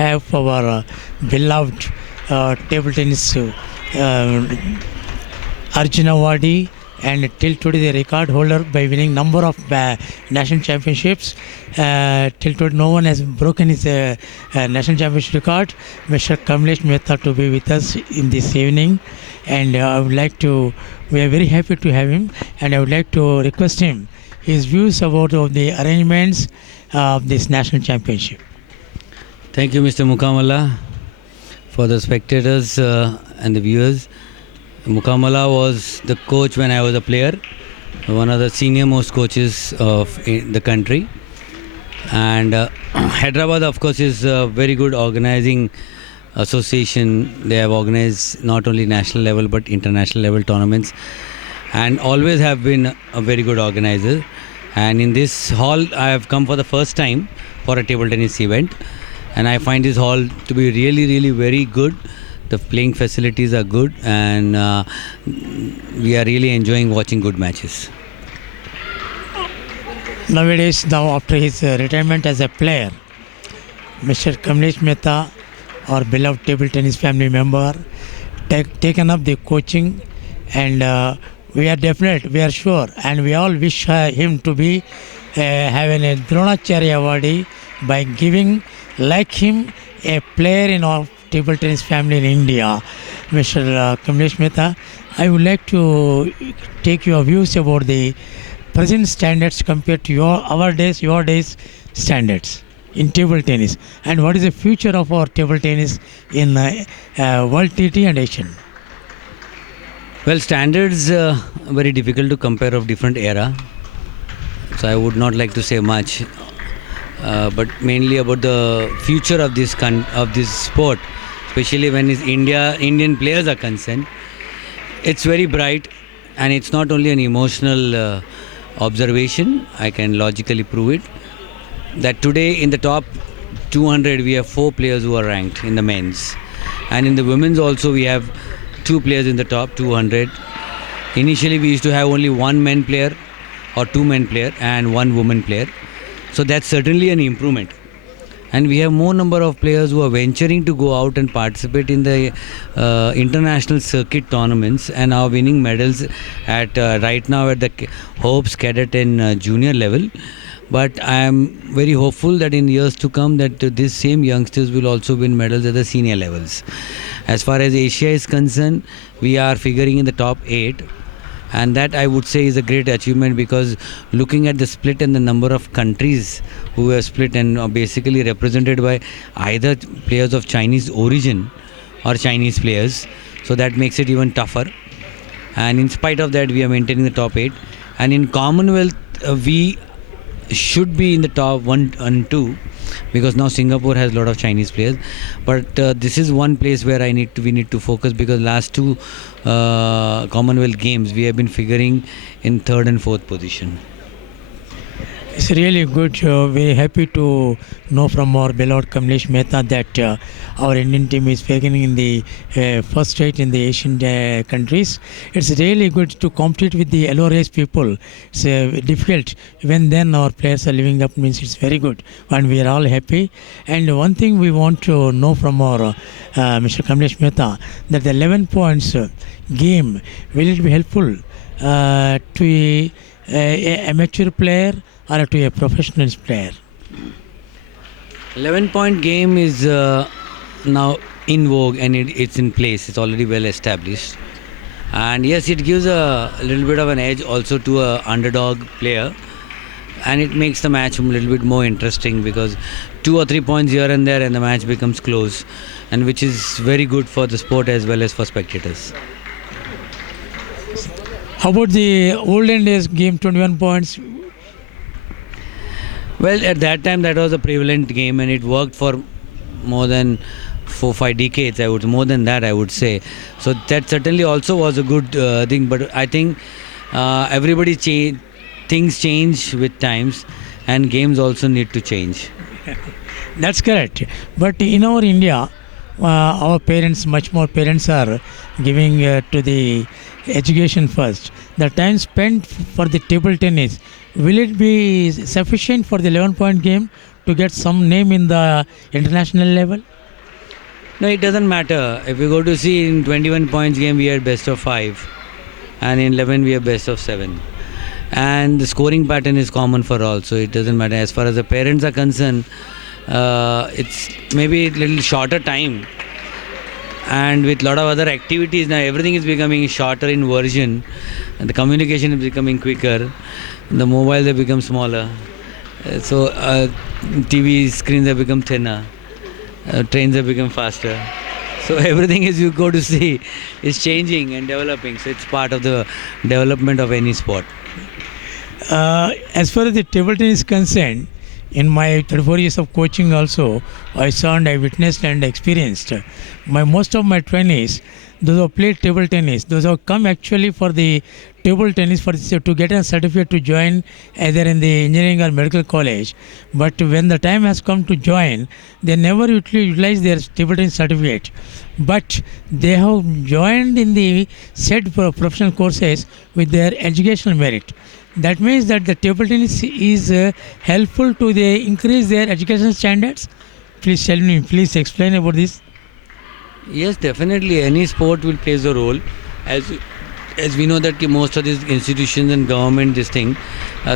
have our beloved table tennis Arjuna Wadi, and till today the record holder by winning number of national championships. Till today no one has broken his national championship record. Mr. Kamlesh Mehta to be with us in this evening, and we are very happy to have him, and I would like to request him his views about of the arrangements of this national championship. Thank you, Mr. Mukamala, for the spectators and the viewers. Mukamala was the coach when I was a player, one of the senior most coaches of the country. And Hyderabad, of course, is a very good organizing association. They have organized not only national level but international level tournaments, and always have been a very good organizer. And in this hall, I have come for the first time for a table tennis event, and I find this hall to be really, really very good. The playing facilities are good, and we are really enjoying watching good matches. Nowadays, now after his retirement as a player, Mr. Kamlesh Mehta, our beloved table tennis family member, taken up the coaching, and we are sure, and we all wish him to be having a Dronacharya Award by giving like him a player in our table tennis family in India. Mr. Kamlesh Mehta, I would like to take your views about the present standards compared to your days standards in table tennis, and what is the future of our table tennis in World TT and Asian. Well, standards are very difficult to compare of different era, so I would not like to say much. But mainly about the future of this sport, especially when Indian players are concerned, it's very bright, and it's not only an emotional observation. I can logically prove it that today in the top 200 we have 4 players who are ranked in the men's, and in the women's also we have 2 players in the top 200. Initially we used to have only 1 men player or 2 men player and 1 woman player. So that's certainly an improvement. And we have more number of players who are venturing to go out and participate in the international circuit tournaments and are winning medals at right now at the Hopes cadet and junior level. But I am very hopeful that in years to come that these same youngsters will also win medals at the senior levels. As far as Asia is concerned, we are figuring in the top 8. And that I would say is a great achievement, because looking at the split and the number of countries who are split and are basically represented by either players of Chinese origin or Chinese players, so that makes it even tougher. And in spite of that, we are maintaining the top 8. And in Commonwealth, we should be in the top 1 and 2, because now Singapore has a lot of Chinese players. But this is one place where we need to focus, because last 2 Commonwealth Games we have been figuring in 3rd and 4th position. It's really good. Very happy to know from our beloved Kamlesh Mehta that our Indian team is figuring in the first rate in the Asian countries. It's really good to compete with the yellow race people. It's difficult. Even then our players are living up, means it's very good, and we are all happy. And one thing we want to know from our Mr. Kamlesh Mehta, that the 11 points game, will it be helpful to a amateur player or to a professional player? 11-point game is now in vogue, and it's in place. It's already well established. And yes, it gives a little bit of an edge also to a underdog player, and it makes the match a little bit more interesting, because 2 or 3 points here and there and the match becomes close, and which is very good for the sport as well as for spectators. How about the olden days game, 21 points? Well, at that time that was a prevalent game, and it worked for more than 4-5 decades. More than that, I would say. So that certainly also was a good thing. But I think things change with times, and games also need to change. That's correct. But in our India, our parents, much more parents are giving to the education first. The time spent for the table tennis, will it be sufficient for the 11-point game to get some name in the international level? No, it doesn't matter. If you go to see in 21 points game, we are best of 5, and in 11 we are best of 7. And the scoring pattern is common for all, so it doesn't matter. As far as the parents are concerned, it's maybe a little shorter time, and with a lot of other activities now, everything is becoming shorter in version, and the communication is becoming quicker. The mobiles have become smaller, TV screens have become thinner. Trains have become faster. So everything as you go to see is changing and developing. So it's part of the development of any sport. As far as the table tennis is concerned, in my 34 years of coaching also, I saw and I witnessed and experienced. Most of my trainees, those who played table tennis, those who come actually for the table tennis to get a certificate to join either in the engineering or medical college. But when the time has come to join, they never utilize their table tennis certificate. But they have joined in the said professional courses with their educational merit. That means that the table tennis is helpful to increase their education standards. Please tell me, please explain about this. Yes, definitely. Any sport will play a role. As we know that most of these institutions and government,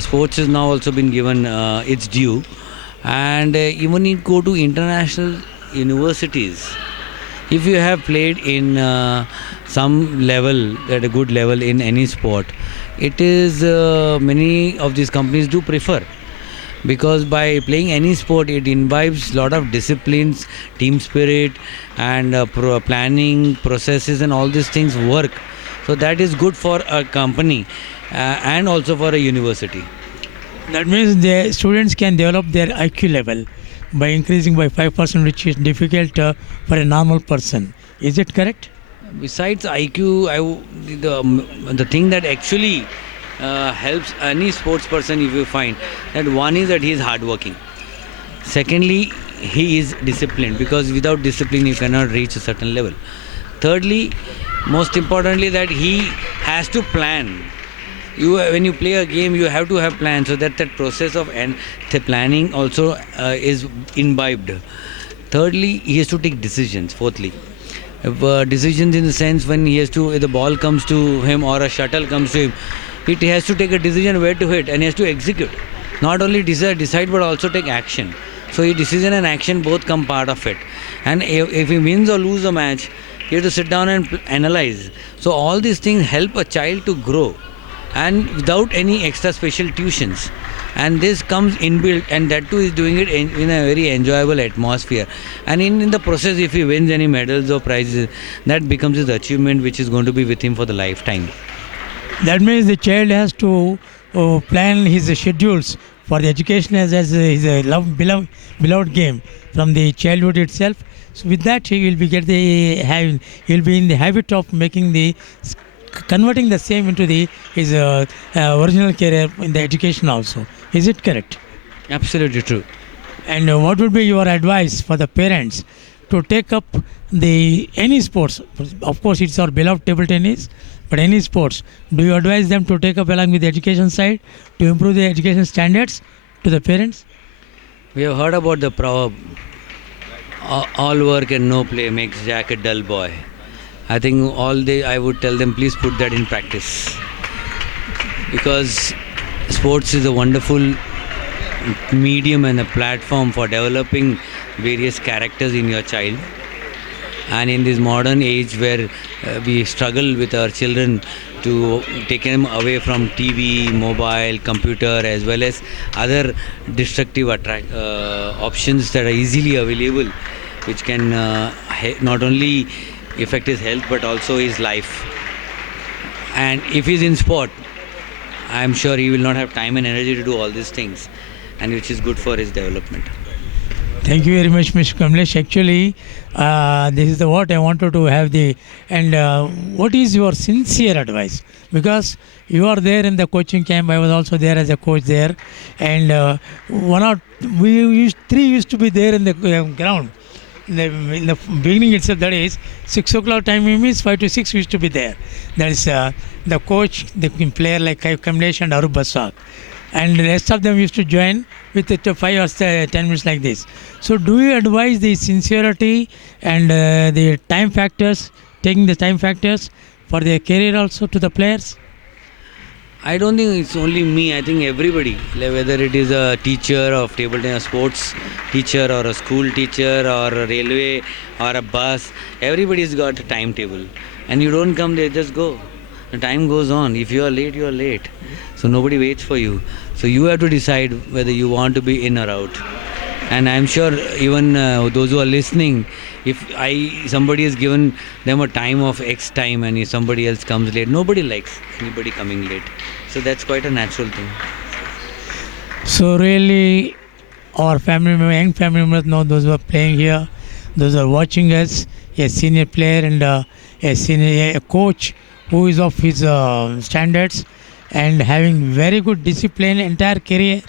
sports has now also been given its due. And even you go to international universities, if you have played in some level, at a good level in any sport, it is many of these companies do prefer. Because by playing any sport, it imbibes a lot of disciplines, team spirit, and planning processes, and all these things work. So that is good for a company and also for a university. That means the students can develop their IQ level by increasing by 5%, which is difficult for a normal person. Is it correct? Besides IQ, the thing that actually helps any sports person, if you find that, one is that he is hardworking. Secondly, he is disciplined, because without discipline you cannot reach a certain level. Thirdly, most importantly, that he has to plan. When you play a game, you have to have plans, so that process of the planning also is imbibed. Thirdly, he has to take decisions. Fourthly, decisions in the sense when if the ball comes to him or a shuttle comes to him, he has to take a decision where to hit, and he has to execute. Not only decide but also take action. So decision and action both come part of it. And if he wins or loses a match, he has to sit down and analyze. So all these things help a child to grow, and without any extra special tuitions. And this comes inbuilt, and that too is doing it in a very enjoyable atmosphere. And in the process, if he wins any medals or prizes, that becomes his achievement, which is going to be with him for the lifetime. That means the child has to plan his schedules for the education as his beloved game from the childhood itself. So with that, he will be in the habit of converting the same into his original career in the education also. Is it correct? Absolutely true. And what would be your advice for the parents to take up any sports? Of course, it's our beloved table tennis, but any sports. Do you advise them to take up along with the education side to improve the education standards to the parents? We have heard about the proverb, all work and no play makes Jack a dull boy. I think I would tell them, please put that in practice. Because sports is a wonderful medium and a platform for developing various characters in your child. And in this modern age where we struggle with our children to take them away from TV, mobile, computer, as well as other destructive options that are easily available, which can not only affect his health but also his life. And if he's in sport, I am sure he will not have time and energy to do all these things, and which is good for his development. Thank you very much, Mr. Kamlesh. Actually, this is what I wanted to have what is your sincere advice? Because you are there in the coaching camp, I was also there as a coach there, and three used to be there in the ground. In the beginning itself, that is 6 o'clock time means 5 to 6 used to be there. That is the coach, the player like Kamlesh and Arup Basak. and the rest of them used to join with it 5 or 10 minutes like this. So do you advise the sincerity and the time factors, taking the time factors for their career also to the players? I don't think it's only me. I think everybody, like whether it is a teacher of table tennis, sports teacher, or a school teacher, or a railway, or a bus, everybody's got a timetable. And you don't come there, just go. The time goes on. If you are late, you are late. So nobody waits for you. So you have to decide whether you want to be in or out. And I'm sure even those who are listening, if somebody has given them a time of X time and if somebody else comes late, nobody likes anybody coming late. So that's quite a natural thing. So really, our family members, young family members know those who are playing here, those who are watching us, a senior player and a coach who is of his standards and having very good discipline entire career.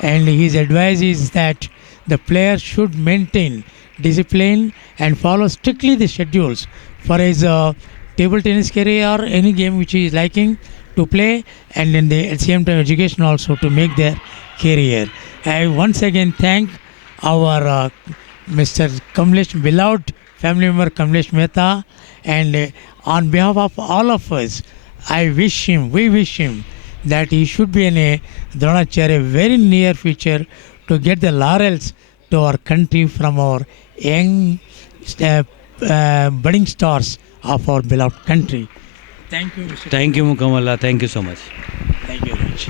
And his advice is that the player should maintain discipline and follow strictly the schedules for his table tennis career or any game which he is liking to play, and at the same time education also to make their career. I once again thank our Mr. Kamlesh, beloved family member Kamlesh Mehta, and on behalf of all of us, we wish him that he should be in a Dronacharya very near future to get the laurels to our country from our young budding stars of our beloved country. Thank you, Mr. Thank you, Mukamala. Thank you so much. Thank you very much.